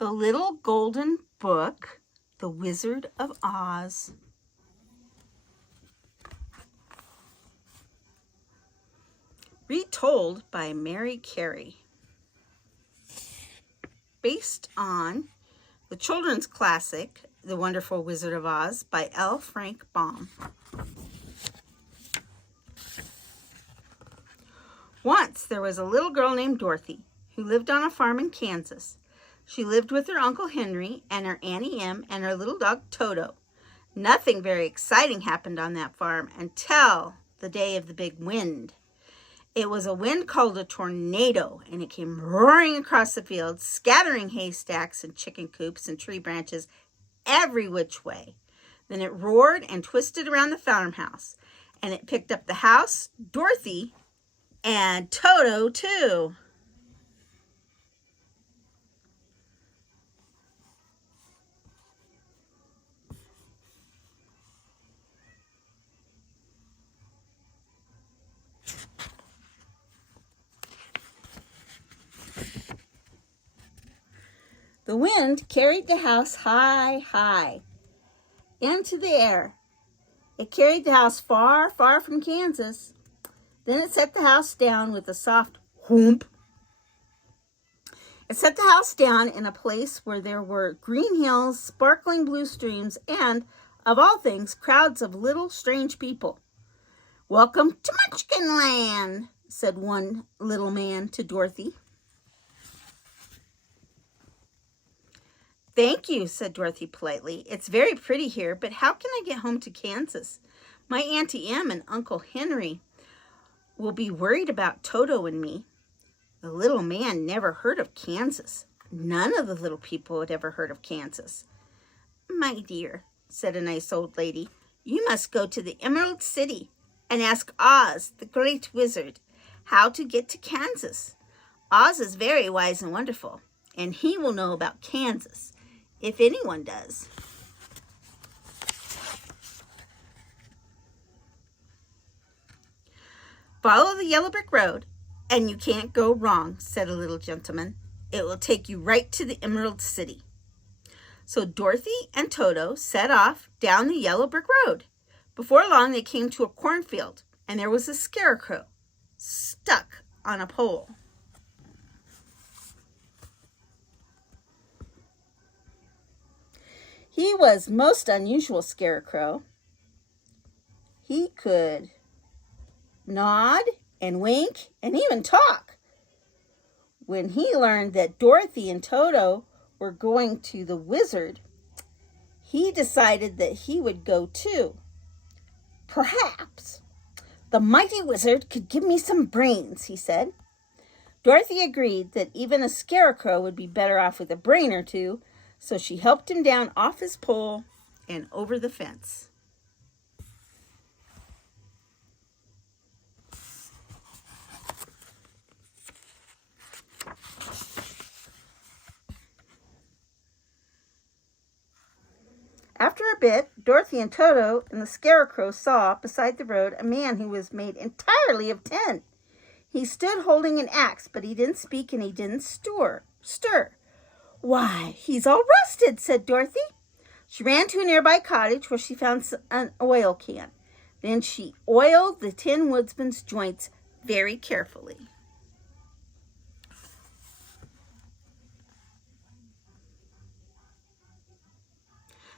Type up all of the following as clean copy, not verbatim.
The Little Golden Book, The Wizard of Oz. Retold by Mary Carey. Based on the children's classic, The Wonderful Wizard of Oz by L. Frank Baum. Once there was a little girl named Dorothy who lived on a farm in Kansas. She lived with her Uncle Henry and her Auntie Em and her little dog Toto. Nothing very exciting happened on that farm until the day of the big wind. It was a wind called a tornado, and it came roaring across the fields, scattering haystacks and chicken coops and tree branches every which way. Then it roared and twisted around the farmhouse, and it picked up the house, Dorothy, and Toto too. The wind carried the house high, high into the air. It carried the house far, far from Kansas. Then it set the house down with a soft whoomp. It set the house down in a place where there were green hills, sparkling blue streams, and, of all things, crowds of little strange people. "Welcome to Munchkin Land," said one little man to Dorothy. "Thank you," said Dorothy politely. "It's very pretty here, but how can I get home to Kansas? My Auntie Em and Uncle Henry will be worried about Toto and me." The little man never heard of Kansas. None of the little people had ever heard of Kansas. "My dear," said a nice old lady, "you must go to the Emerald City and ask Oz, the great wizard, how to get to Kansas. Oz is very wise and wonderful, and he will know about Kansas, if anyone does." "Follow the yellow brick road, and you can't go wrong," said a little gentleman. "It will take you right to the Emerald City." So Dorothy and Toto set off down the yellow brick road. Before long, they came to a cornfield, and there was a scarecrow stuck on a pole. He was most unusual scarecrow. He could nod and wink and even talk. When he learned that Dorothy and Toto were going to the wizard, he decided that he would go too. "Perhaps the mighty wizard could give me some brains," he said. Dorothy agreed that even a scarecrow would be better off with a brain or two, so she helped him down off his pole and over the fence. After a bit, Dorothy and Toto and the scarecrow saw beside the road a man who was made entirely of tin. He stood holding an axe, but he didn't speak and he didn't stir. "Why, he's all rusted," said Dorothy. She ran to a nearby cottage where she found an oil can. Then she oiled the Tin Woodman's joints very carefully.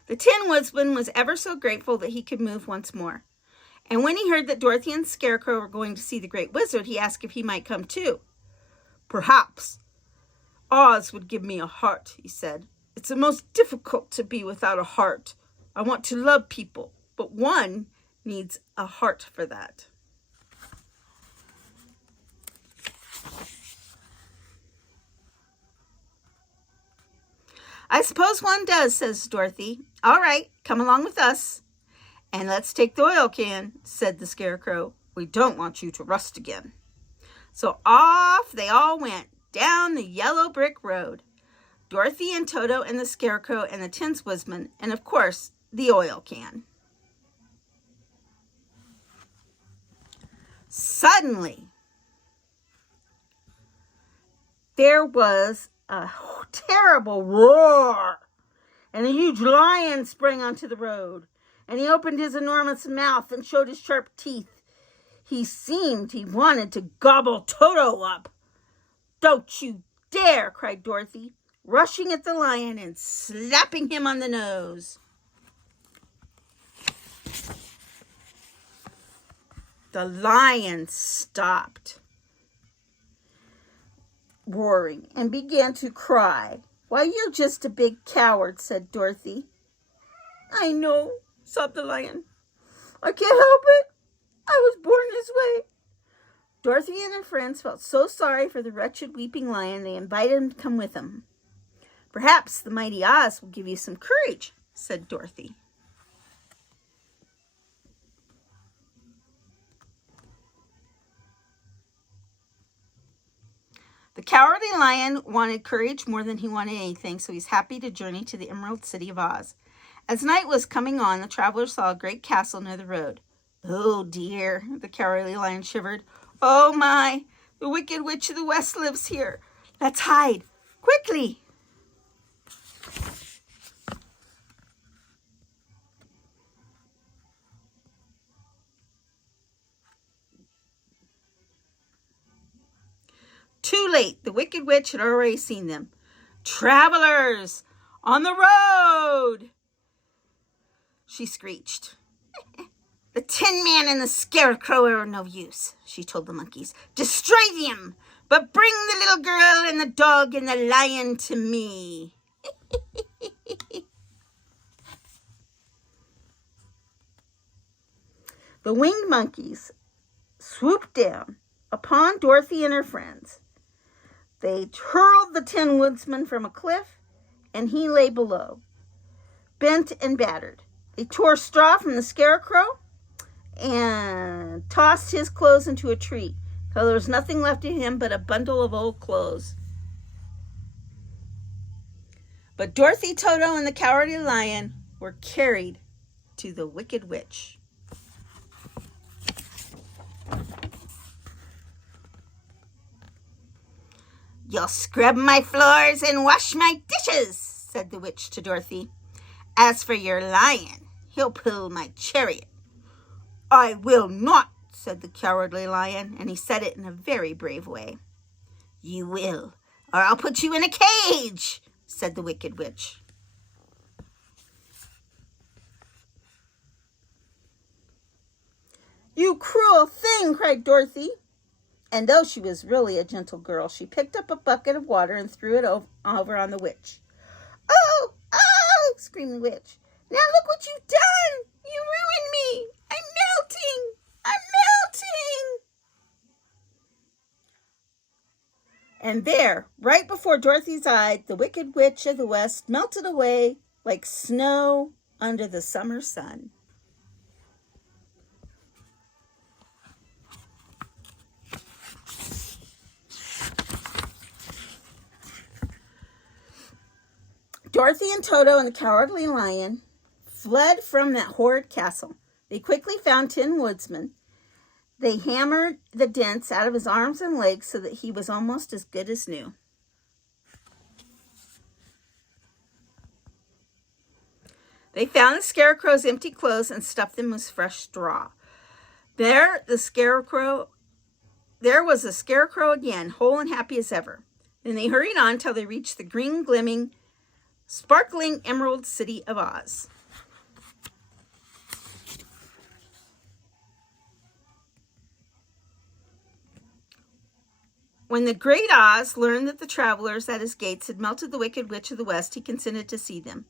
The Tin Woodman was ever so grateful that he could move once more. And when he heard that Dorothy and the Scarecrow were going to see the Great Wizard, he asked if he might come too. "Perhaps Oz would give me a heart," he said. "It's the most difficult to be without a heart. I want to love people, but one needs a heart for that." "I suppose one does," says Dorothy. "All right, come along with us. And let's take the oil can," said the Scarecrow. "We don't want you to rust again." So off they all went down the yellow brick road. Dorothy and Toto and the Scarecrow and the Tin Woodman, and of course, the oil can. Suddenly, there was a terrible roar, and a huge lion sprang onto the road, and he opened his enormous mouth and showed his sharp teeth. He seemed he wanted to gobble Toto up. "Don't you dare!" cried Dorothy, rushing at the lion and slapping him on the nose. The lion stopped roaring and began to cry. "Why, you're just a big coward," said Dorothy. "I know," sobbed the lion. "I can't help it. I was born this way." Dorothy and her friends felt so sorry for the wretched weeping lion, they invited him to come with them. "Perhaps the mighty Oz will give you some courage," said Dorothy. The Cowardly Lion wanted courage more than he wanted anything, so he's happy to journey to the Emerald City of Oz. As night was coming on, the travelers saw a great castle near the road. "Oh dear," the Cowardly Lion shivered. "Oh my, the Wicked Witch of the West lives here. Let's hide, quickly." Too late, the Wicked Witch had already seen them. "Travelers, on the road!" she screeched. "The Tin Man and the Scarecrow are no use," she told the monkeys. "Destroy them, but bring the little girl and the dog and the lion to me." The winged monkeys swooped down upon Dorothy and her friends. They hurled the Tin Woodsman from a cliff, and he lay below, bent and battered. They tore straw from the Scarecrow and tossed his clothes into a tree, till there was nothing left of him but a bundle of old clothes. But Dorothy, Toto, and the Cowardly Lion were carried to the Wicked Witch. "You'll scrub my floors and wash my dishes," said the witch to Dorothy. "As for your lion, he'll pull my chariot." "I will not," said the Cowardly Lion, and he said it in a very brave way. "You will, or I'll put you in a cage," said the Wicked Witch. "You cruel thing!" cried Dorothy. And though she was really a gentle girl, she picked up a bucket of water and threw it over on the witch. "Oh, oh!" screamed the witch. "Now look what you've done! You ruined me! I'm melting! I'm melting!" And there, right before Dorothy's eyes, the Wicked Witch of the West melted away like snow under the summer sun. Dorothy and Toto and the Cowardly Lion fled from that horrid castle. They quickly found Tin Woodsman. They hammered the dents out of his arms and legs so that he was almost as good as new. They found the Scarecrow's empty clothes and stuffed them with fresh straw. There was the Scarecrow again, whole and happy as ever. Then they hurried on till they reached the green, glimmering, sparkling Emerald City of Oz. When the great Oz learned that the travelers at his gates had melted the Wicked Witch of the West, he consented to see them.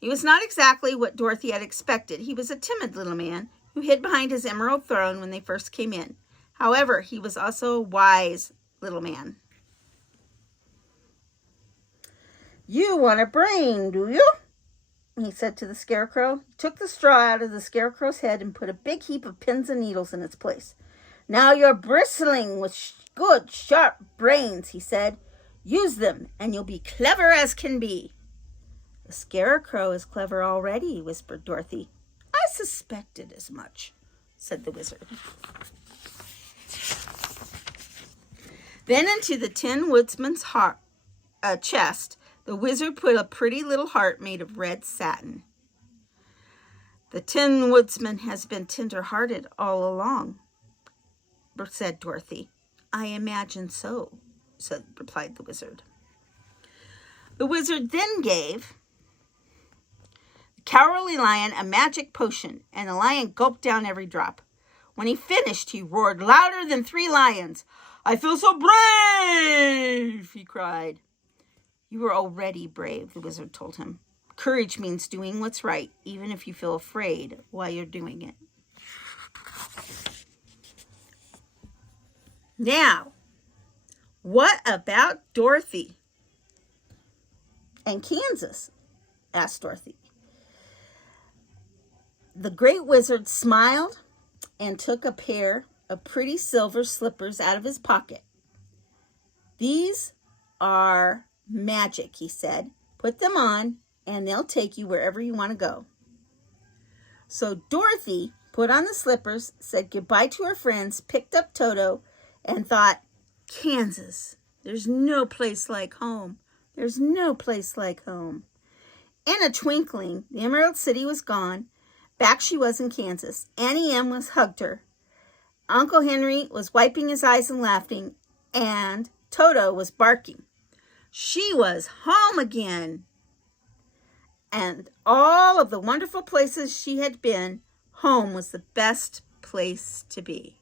He was not exactly what Dorothy had expected. He was a timid little man who hid behind his emerald throne when they first came in. However, he was also a wise little man. "You want a brain, do you?" he said to the Scarecrow. He took the straw out of the Scarecrow's head and put a big heap of pins and needles in its place. "Now you're bristling with good, sharp brains," he said. "Use them, and you'll be clever as can be." "The Scarecrow is clever already," whispered Dorothy. "I suspected as much," said the wizard. Then into the Tin Woodsman's chest The wizard put a pretty little heart made of red satin. The Tin Woodsman has been tender-hearted all along, said Dorothy. I imagine so, replied the wizard. The wizard then gave the Cowardly Lion a magic potion, and the lion gulped down every drop. When he finished, he roared louder than 3 lions. I feel so brave, he cried. You are already brave, the wizard told him. Courage means doing what's right, even if you feel afraid while you're doing it. Now, what about Dorothy and Kansas? Asked Dorothy. The great wizard smiled and took a pair of pretty silver slippers out of his pocket. These are magic, he said. Put them on and they'll take you wherever you want to go. So Dorothy put on the slippers, said goodbye to her friends, picked up Toto, and thought, Kansas, there's no place like home. There's no place like home. In a twinkling, the Emerald City was gone. Back she was in Kansas. Annie M. hugged her. Uncle Henry was wiping his eyes and laughing, and Toto was barking. She was home again. And all of the wonderful places she had been, home was the best place to be.